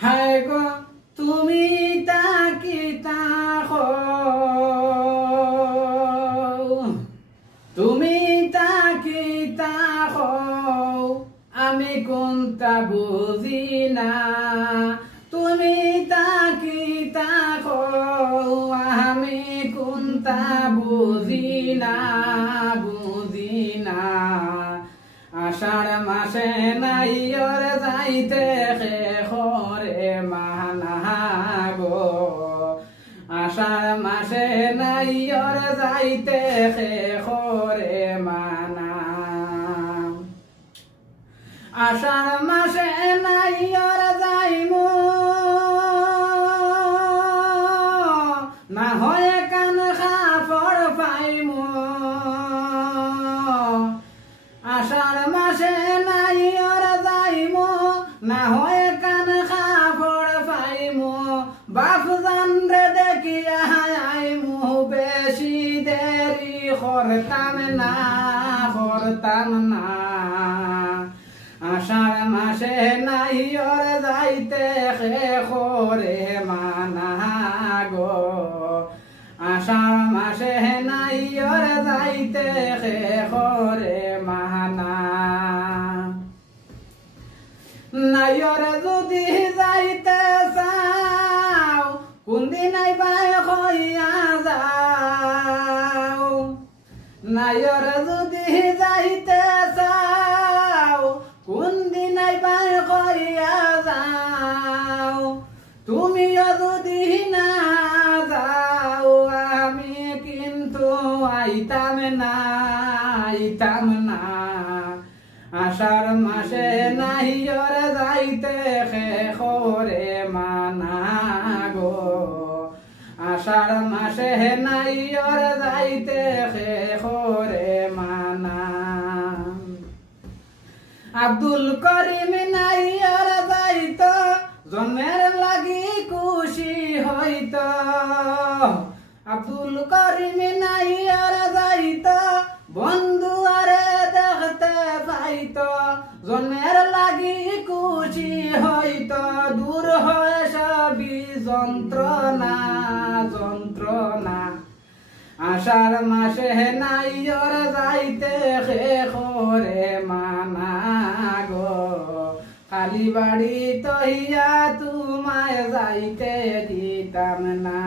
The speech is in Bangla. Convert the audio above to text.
হায় গো তুমি তাকি তাকো তুমি তাকি তাকো আমি কোনটা বুঝি না তুমি তাকি তাকো আমি কোনটা বুঝি না আষাঢ় মাসে নাইয়র যাইতে খরে মানা গো আষাঢ় মাসে নাইয়র যাইতে খরে মানা আষাঢ় মাসে নাইয়র যাইমু না হয় কান খাফড় পাইমু আষাঢ় মাসে নাইয়র যাইমু না হয় কান খাফড় পাইমু বাপ জান রে দেখিয়া আইমু বেশি দেরি করতাম না আষাঢ় মাসে নাইয়র যাইতে খরে মানা গো আষাঢ় মাসে নাইয়র যাইতে খরে মানা নাইয়র যদি যাইতে চাও কোনদিন আইবাই হইয়া যাও নাইয়র যদি যাইতে চাও কোনদিন আইবাই হইয়া যাও তুমিও যদি না যাও আমি কিন্তু আইতাম না আষাঢ় মাসে নাইয়র যাইতে খরে মানা গো আষাঢ় মাসে নাইয়র যাইতে খরে মানা আব্দুল করিম নাইয়র যাইত জন্মের লাগি খুশি হইত আব্দুল করিম নাইয়র যাইত বন্ধু আরে দেখতে পাইত জন্মের লাগি খুশি হইত দূর হয় সবই যন্ত্রণা আষাঢ় মাসে নাইয়র যাইতে খরে মানা গো খালি বাড়ি তহিয়া তোমায় যাইতে দিতাম না।